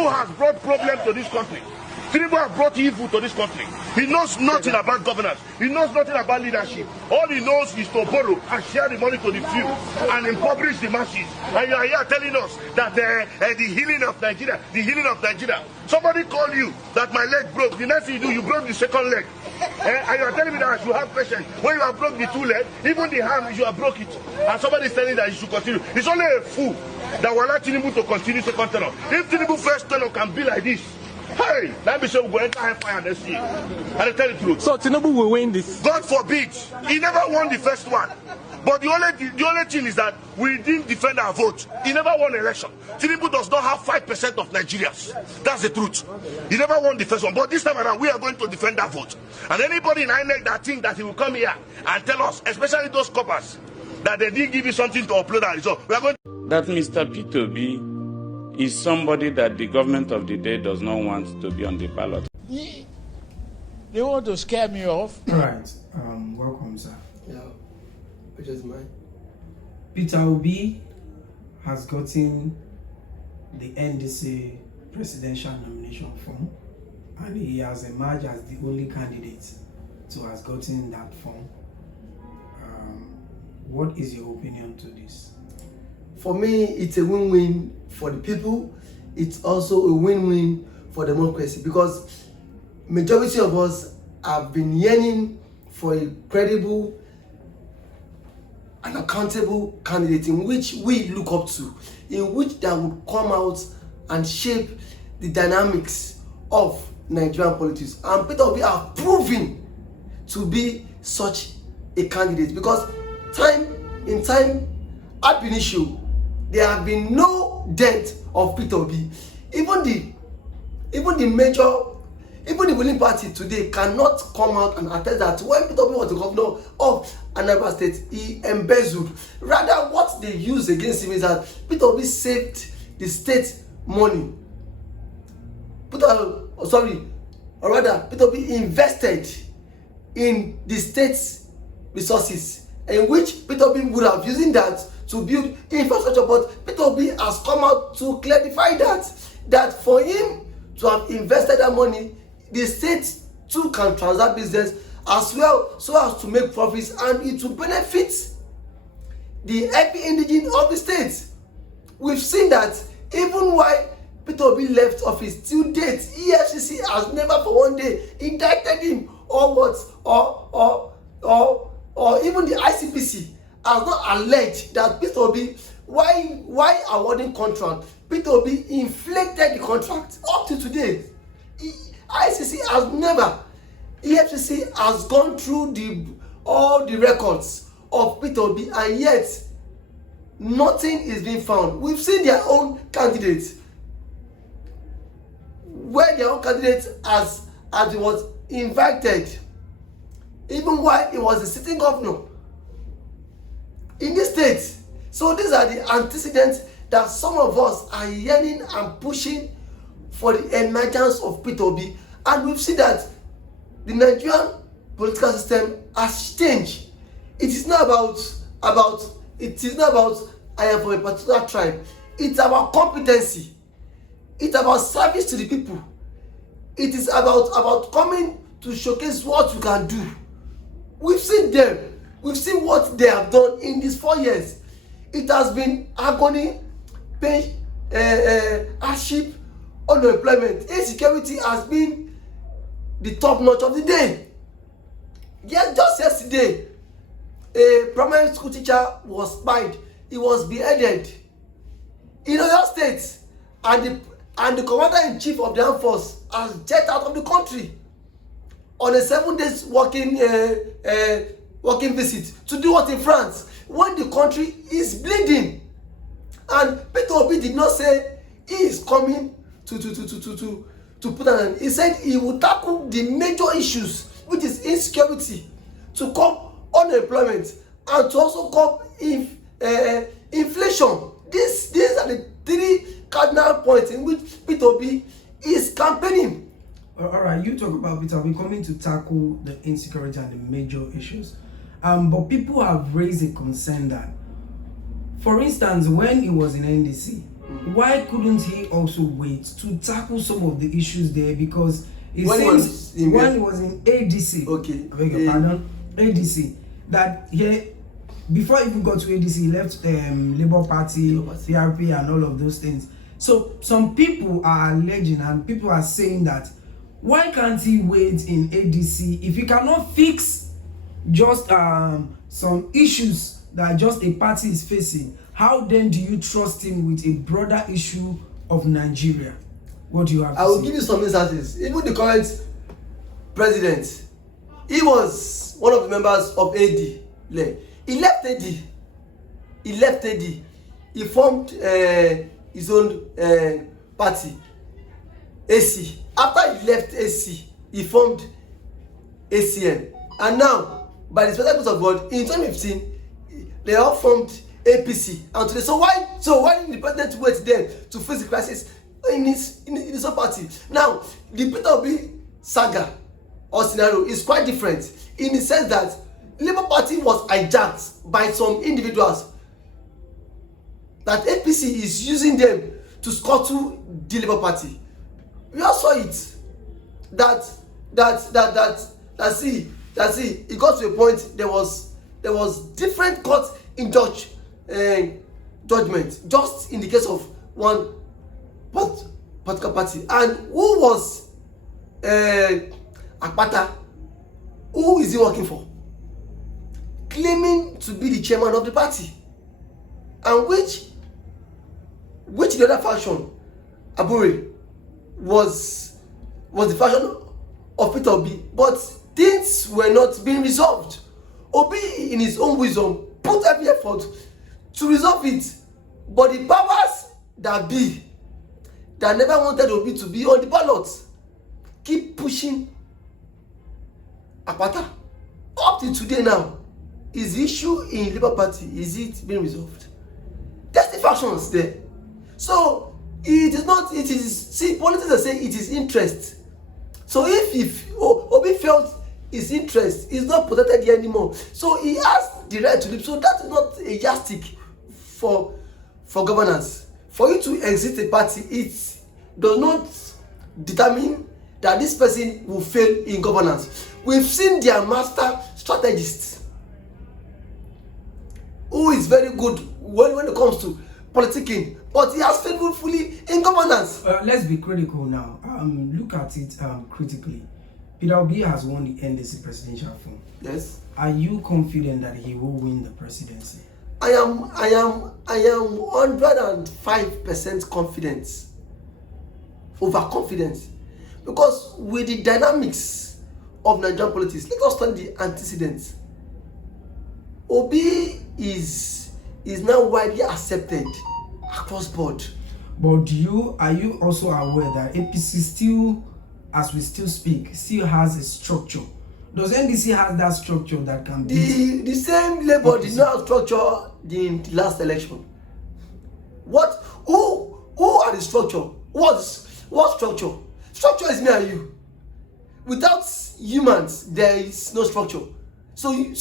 Tinubu has brought problems to this country. Tinubu has brought evil to this country. He knows nothing about governance. He knows nothing about leadership. All he knows is to borrow and share the money to the few and impoverish the masses. And you are here telling us that the healing of Nigeria, somebody called you that my leg broke. The next thing you do, you broke the second leg. And you are telling me that I should have patience. When you have broke the two legs, even the hand, you have broke it. And somebody is telling that you should continue. It's only a fool that will allow Tinubu to continue second term. If Tinubu first term can be like this, hey, let me say we'll go enter hellfire next year. And I tell the truth. So Tinubu will win this? God forbid. He never won the first one. But the only thing is that we didn't defend our vote. He never won an election. Tinubu does not have 5% of Nigerians. That's the truth. He never won the first one. But this time around, we are going to defend our vote. And anybody in INEC that think that he will come here and tell us, especially those coppers, that they didn't give you something to upload our result, we are going to... That Mr. P2B is somebody that the government of the day does not want to be on the ballot. They want to scare me off. All right. Welcome, sir. Yeah. Which is mine. Peter Obi has gotten the NDC presidential nomination form, and he has emerged as the only candidate to has gotten that form. What is your opinion to this? For me, it's a win-win for the people. It's also a win-win for democracy, because majority of us have been yearning for a credible and accountable candidate in which we look up to, in which that would come out and shape the dynamics of Nigerian politics. And Peter Obi are proven to be such a candidate, because time ab initio, there have been no death of Peter Obi. Even the ruling party today cannot come out and attest that when Peter Obi was the governor of Anambra State, he embezzled. Rather, what they use against him is that Peter Obi saved the state money. Peter Obi invested in the state's resources, in which Peter Obi would have using that to build infrastructure. But Peter Obi has come out to clarify that for him to have invested that money, the state too can transact business as well, so as to make profits, and it will benefit the happy indigene of the state. We've seen that even while Peter Obi left office till date, EFCC has never for one day indicted him or even the ICPC has not alleged that Peter Obi, why awarding contract, Peter Obi inflated the contract up to today. ICC has never, EFCC has gone through all the records of Peter Obi, and yet nothing is being found. We've seen their own candidates, where their own candidate as he was invited, even while he was a sitting governor in this state. So these are the antecedents that some of us are yearning and pushing for the emergence of Peter Obi. And we've seen that the Nigerian political system has changed. It is not about I am from a particular tribe. It's about competency. It's about service to the people. It is about coming to showcase what you can do. We've seen them. We've seen what they have done in these 4 years. It has been agony, pain, hardship, unemployment. Insecurity has been the top notch of the day. Yes, just yesterday, a primary school teacher was spied. He was beheaded in Oyo State, and the commander-in-chief of the armed force has jet out of the country on a 7 days working visit to do what in France, when the country is bleeding. And Peter Obi did not say he is coming to put an end. He said he will tackle the major issues, which is insecurity, to curb unemployment, and to also curb inflation. These are the 3 cardinal points in which Peter Obi is campaigning. All right, you talk about Peter Obi coming to tackle the insecurity and the major issues. But people have raised a concern that, for instance, when he was in NDC, why couldn't he also wait to tackle some of the issues there? Because it when seems when he was in ADC, okay, I beg your pardon, ADC, that he, before he even got to ADC, he left Labour Party, PRP, and all of those things. So some people are alleging and people are saying that why can't he wait in ADC if he cannot fix just some issues that just a party is facing? How then do you trust him with a broader issue of Nigeria? What do you have to say? I will give you some instances. Even the current president, he was one of the members of AD. He left AD. He formed his own party, AC. After he left AC, he formed ACN. And now, by the special grace of God, in 2015, they all formed APC. And today, so why didn't the president wait then to face the crisis in his own party? Now, the Peter Obi saga or scenario is quite different in the sense that Labour Party was hijacked by some individuals, that APC is using them to scuttle the Labour Party. We all saw it. See, it got to a point there was different court in judgment just in the case of one particular party. And who was Akpata? Who is he working for? Claiming to be the chairman of the party, and which the other faction, Abure, was the faction of Peter Obi, but things were not being resolved. Obi, in his own wisdom, put every effort to resolve it, but the powers that be, that never wanted Obi to be on the ballot, keep pushing Akpata. Up to today now, is the issue in Labour Party, is it being resolved? There's the factions there. So it is not, it is, see, politics are saying it is interest. So if Obi felt his interest is not protected here anymore, so he has the right to leave. So that is not a yardstick for governance. For you to exit a party, it does not determine that this person will fail in governance. We've seen their master strategist who is very good when it comes to politicking, but he has failed fully in governance. Let's be critical now. Look at it critically. Peter Obi has won the NDC presidential form. Yes. Are you confident that he will win the presidency? I am 105% confident. Overconfident. Because with the dynamics of Nigerian politics, let us study the antecedents. Obi is now widely accepted across board. But are you also aware that APC still, as we still speak, still has a structure? Does NDC have that structure that can be the same Labour did not have structure in the last election? Who are the structure? What structure? Structure is me and you. Without humans, there is no structure. So we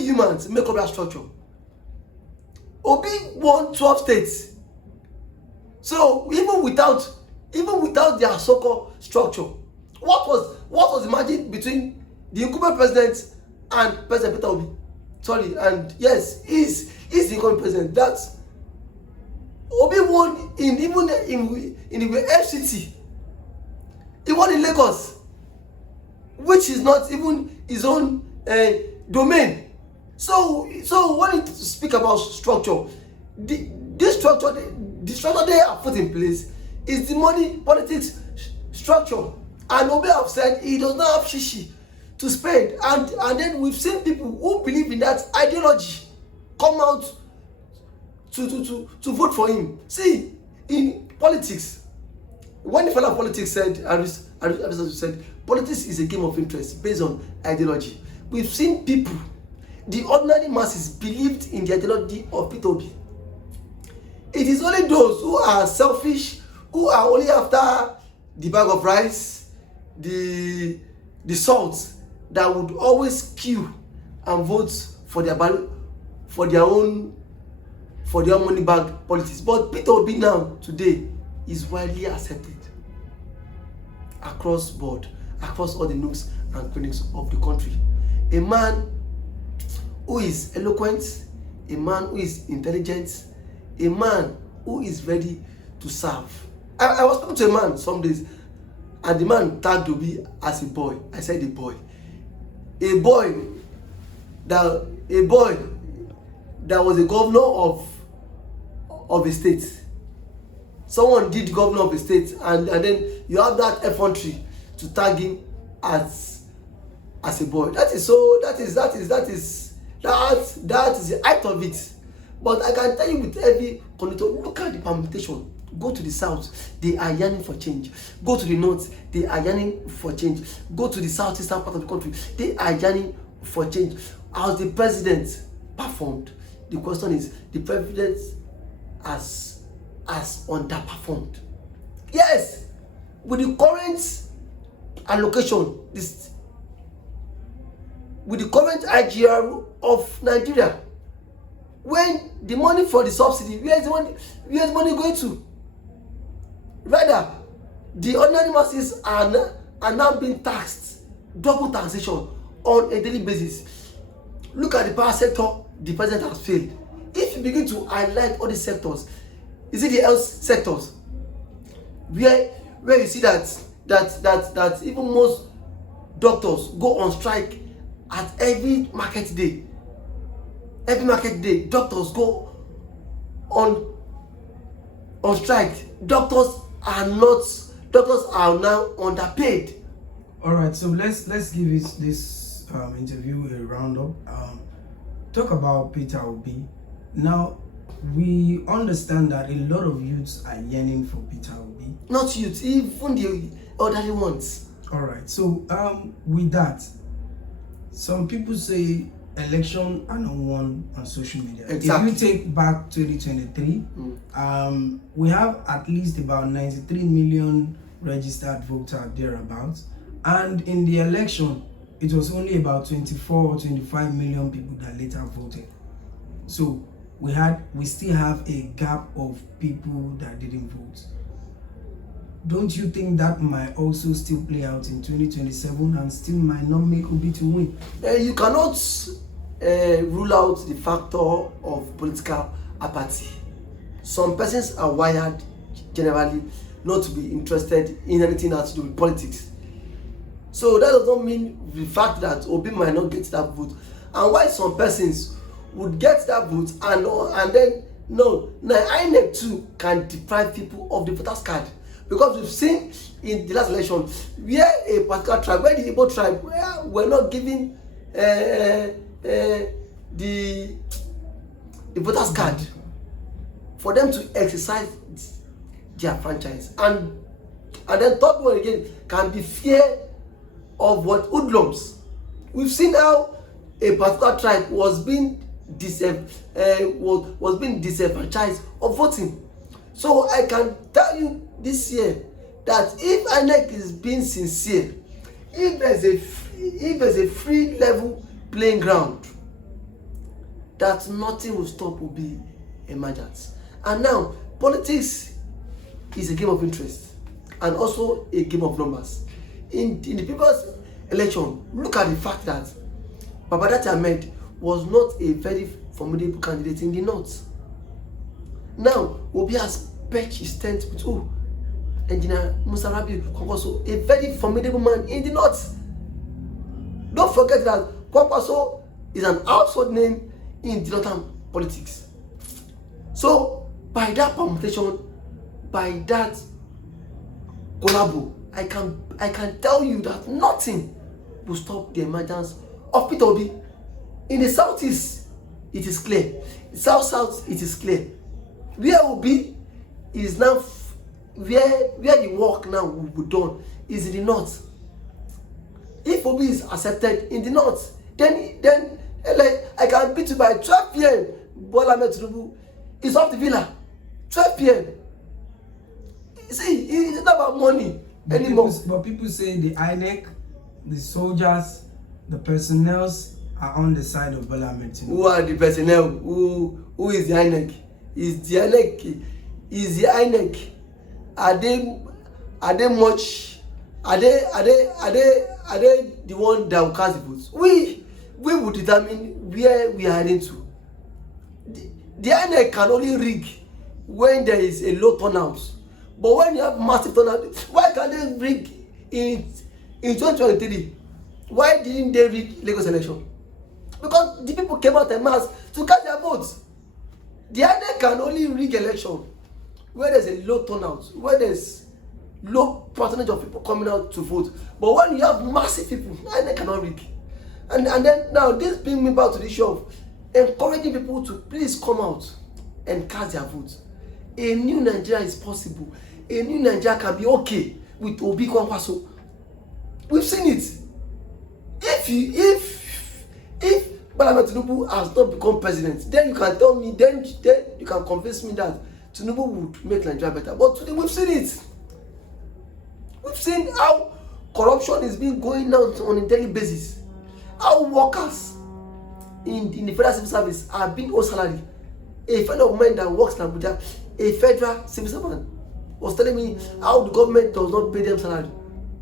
humans make up that structure. Obi won 12 states. So even without their so-called structure, what was the margin between the incumbent president and President Peter Obi? Sorry, and yes, he's the incumbent president. That Obi won in the FCT. He won in Lagos, which is not even his own domain. So when you speak about structure, the structure they have put in place is the money politics structure. And Obi have said he does not have shishi to spend. And then we've seen people who believe in that ideology come out to vote for him. See, in politics, when the fellow politics said, politics is a game of interest based on ideology. We've seen people, the ordinary masses, believed in the ideology of Peter Obi. It is only those who are selfish, who are only after the bag of rice, the salt, that would always queue and vote for their own for the money bag politics. But Peter Obi now today is widely accepted across board, across all the nooks and crannies of the country. A man who is eloquent, a man who is intelligent, a man who is ready to serve. I was talking to a man some days, and the man tagged Obi as a boy. I said a boy that was a governor of a state. Someone did governor of a state, and then you have that effrontery to tag him as a boy. That is the height of it. But I can tell you with every conductor, look at the permutation. Go to the south, they are yearning for change. Go to the north, they are yearning for change. Go to the southeastern part of the country, they are yearning for change. As the president performed, the question is, the president has underperformed. Yes, with the current allocation, with the current IGR of Nigeria, when the money for the subsidy, where is the money going to? Rather, the ordinary masses are now being taxed, double taxation on a daily basis. Look at the power sector, the president has failed. If you begin to highlight all these sectors, is it the health sectors where you see that even most doctors go on strike at every market day? Every market day, doctors go on strike. Doctors are now underpaid. All right, so let's give this interview a roundup. Talk about Peter Obi. Now, we understand that a lot of youths are yearning for Peter Obi. Not youths, even the elderly ones. All right, so with that, some people say election are not won on social media. Exactly. If you take back 2023, we have at least about 93 million registered voters thereabouts, and in the election, it was only about 24 or 25 million people that later voted. So we still have a gap of people that didn't vote. Don't you think that might also still play out in 2027 and still might not make Obi to win? You cannot rule out the factor of political apathy. Some persons are wired generally not to be interested in anything that has to do with politics. So that does not mean the fact that Obi might not get that vote. And why some persons would get that vote and then no, now INEC too can deprive people of the voters card. Because we've seen in the last election where a particular tribe, where the Igbo tribe were not giving the voters card for them to exercise their franchise. And then third one again can be fear of what hoodlums. We've seen how a particular tribe was being disenfranchised of voting. So I can tell you this year that if INEC is being sincere, if there's a free level playing ground, that nothing will stop Obi emergence. And now politics is a game of interest and also a game of numbers. In the people's election, look at the fact that Babadati Ahmed was not a very formidable candidate in the north. Now Obi has perched his tent with Engineer Musa Rabi Kwankwaso, a very formidable man in the north. Don't forget that Kwankwaso is an household name in the northern politics. So by that permutation, by that collabo, I can tell you that nothing will stop the emergence of Peter Obi. In the southeast, it is clear. The south, it is clear. Where Obi is now, where the work now will be done is in the north. If Obi is accepted in the north, then like I can beat you by 12 p.m. Bola Ahmed Tinubu is off the villa. 12 p.m. See, it's not about money anymore. But people say the INEC, the soldiers, the personnel are on the side of Bola Ahmed Tinubu. Who are the personnel? Who is the INEC? Is the INEC? Is the INEC? Are they much? Are they the one that will cast the votes? We will determine where we are heading to. The INEC can only rig when there is a low turnout. But when you have massive turnout, why can't they rig in 2023? Why didn't they rig Lagos election? Because the people came out en masse to cast their votes. The INEC can only rig election where there's a low turnout, where there's low percentage of people coming out to vote. But when you have massive people, INEC cannot rig. And then now this brings me back to the issue of encouraging people to please come out and cast their votes. A new Nigeria is possible. A new Nigeria can be okay with Obi Kwankwaso. We've seen it. If Tinubu has not become president, then you can tell me, then you can convince me that Tinubu would make Nigeria better. But today we've seen it. We've seen how corruption is being going on a daily basis. How workers in the federal civil service are being owed salary. A friend of mine that works in Abuja, a federal civil servant, was telling me how the government does not pay them salary.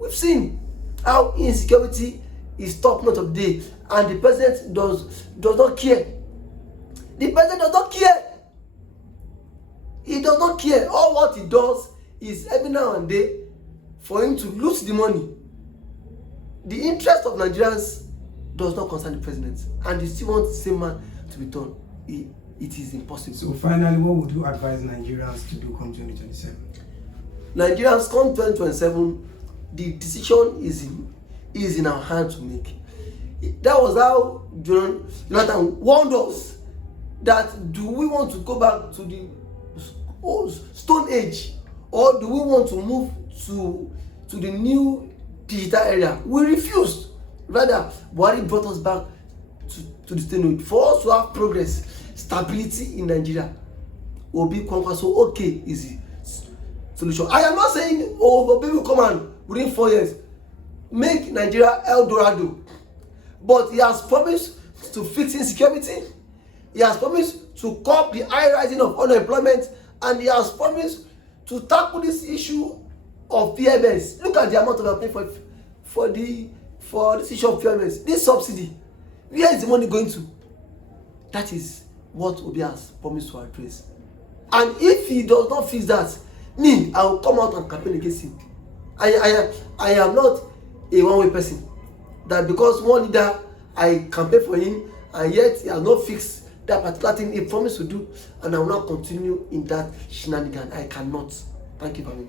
We've seen how insecurity is top notch of the day, and the president does not care. The president does not care. He does not care. All what he does is every now and then for him to loot the money. The interest of Nigerians does not concern the president, and he still wants the same man to be done. It is impossible. So finally, what would you advise Nigerians to do come 2027? Nigerians come 2027, the decision is in our hands to make. That was how Jonathan warned us that do we want to go back to the Stone Age, or do we want to move to the new digital era? We refused. Rather, Buhari brought us back to the Stone Age for us to have progress, stability in Nigeria. Obi Kwankwaso, okay, is the solution. I am not saying Obi will come and within 4 years make Nigeria El Dorado, but he has promised to fix insecurity. He has promised to curb the high rising of unemployment, and he has promised to tackle this issue of PMS. Look at the amount of money for this issue of PMS. This subsidy, where is the money going to? That is what Obi has promised to address. And if he does not fix that, I will come out and campaign against him. I am not a one-way person. That because one leader, I campaign for him, and yet he has not fixed that particular thing he promised to do, and I will not continue in that shenanigan. I cannot. Thank you for me.